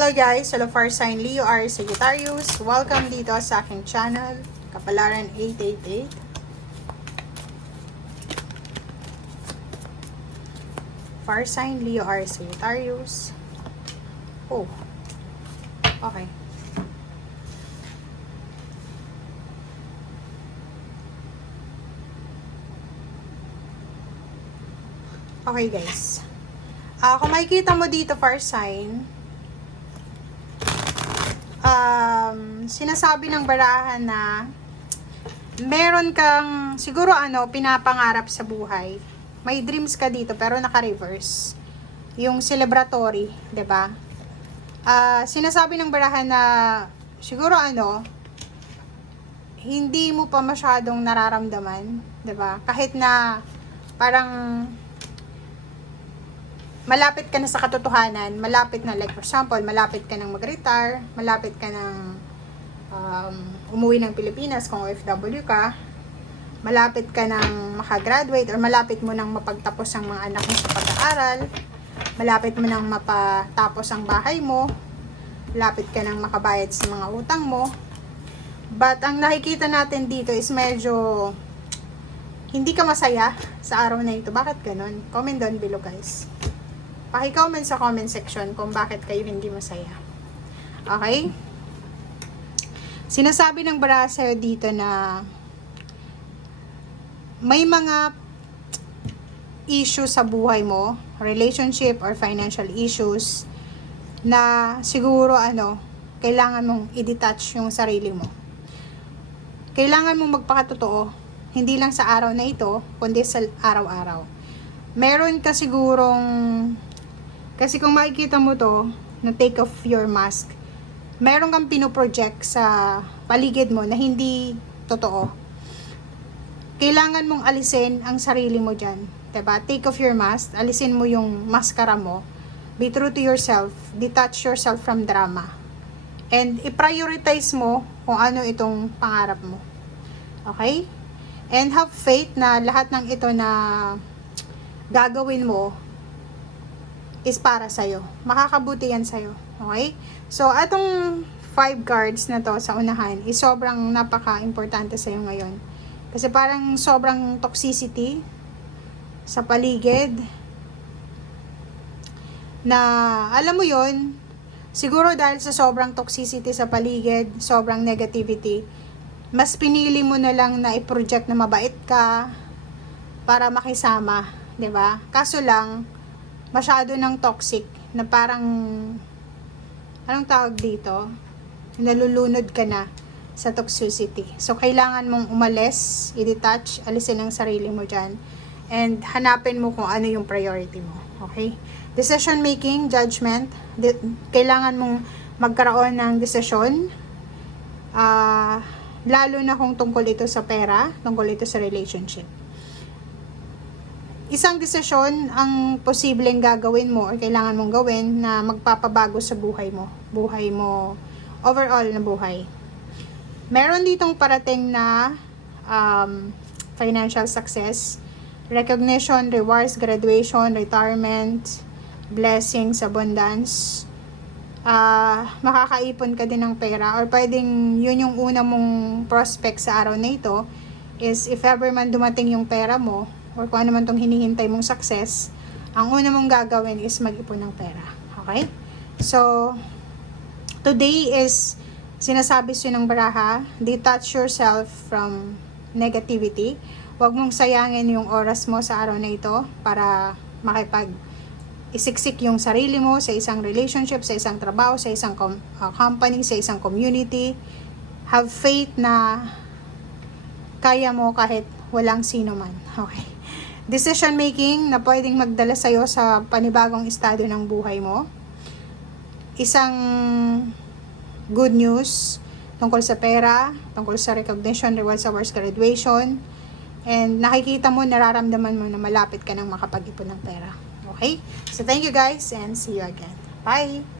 Hello guys, hello fire sign Leo, Aries, Sagittarius. Welcome dito sa aking channel, Kapalaran 888. Fire sign Leo, Aries, Sagittarius. Oh, okay. Okay guys. Kung makikita mo dito fire sign, sinasabi ng barahan na meron kang siguro pinapangarap sa buhay. May dreams ka dito pero naka-reverse. Yung celebratory, 'di ba? Sinasabi ng barahan na siguro hindi mo pa masyadong nararamdaman, 'di ba? Kahit na parang malapit ka na sa katotohanan, malapit na, like for example, malapit ka nang mag-retire, malapit ka nang umuwi ng Pilipinas kung OFW ka, malapit ka nang makagraduate or malapit mo nang mapagtapos ang mga anak mo sa pag-aaral, malapit mo nang mapatapos ang bahay mo, malapit ka nang makabayad sa mga utang mo. But ang nakikita natin dito is medyo hindi ka masaya sa araw na ito. Bakit ganun? Comment down below guys. Paki-comment sa comment section kung bakit kayo hindi masaya. Okay? Sinasabi ng baraha sa'yo dito na may mga issue sa buhay mo, relationship or financial issues, na siguro kailangan mong i-detach yung sarili mo. Kailangan mong magpakatotoo, hindi lang sa araw na ito, kundi sa araw-araw. Meron ka sigurong, kasi kung makikita mo to, na take off your mask, meron kang pinoproject sa paligid mo na hindi totoo. Kailangan mong alisin ang sarili mo dyan. Diba? Take off your mask, alisin mo yung maskara mo, be true to yourself, detach yourself from drama, and i-prioritize mo kung ano itong pangarap mo. Okay? And have faith na lahat ng ito na gagawin mo is para sa'yo. Makakabuti yan sa'yo. Okay? So, atong 5 cards na to sa unahan is sobrang napaka-importante sa'yo ngayon. Kasi parang sobrang toxicity sa paligid na, alam mo yon, siguro dahil sa sobrang toxicity sa paligid, sobrang negativity, mas pinili mo na lang na i-project na mabait ka para makisama, 'di ba? Kaso lang masyado ng toxic na parang anong tawag dito? Nalulunod ka na sa toxicity. So kailangan mong umalis, i-detach, alisin ang sarili mo diyan and hanapin mo kung ano yung priority mo. Okay? Decision making, judgment, kailangan mong magkaroon ng desisyon. Lalo na kung tungkol ito sa pera, tungkol ito sa relationship. Isang desisyon ang posibleng gagawin mo or kailangan mong gawin na magpapabago sa buhay mo, overall na buhay. Meron ditong parating na financial success, recognition, rewards, graduation, retirement, blessings, abundance. Makakaipon ka din ng pera or pwedeng yun yung una mong prospect sa araw na ito is if ever man dumating yung pera mo or kung ano man tong hinihintay mong success, ang una mong gagawin is mag-ipon ng pera. Okay? So, today is sinasabi siya ng baraha, detach yourself from negativity. Huwag mong sayangin yung oras mo sa araw na ito para isiksik yung sarili mo sa isang relationship, sa isang trabaho, sa isang company, sa isang community. Have faith na kaya mo kahit walang sino man. Okay. Decision making na pwedeng magdala sa'yo sa panibagong estado ng buhay mo. Isang good news tungkol sa pera, tungkol sa recognition, rewards, awards, graduation. And nakikita mo, nararamdaman mo na malapit ka nang makapag-ipon ng pera. Okay? So, thank you guys and see you again. Bye!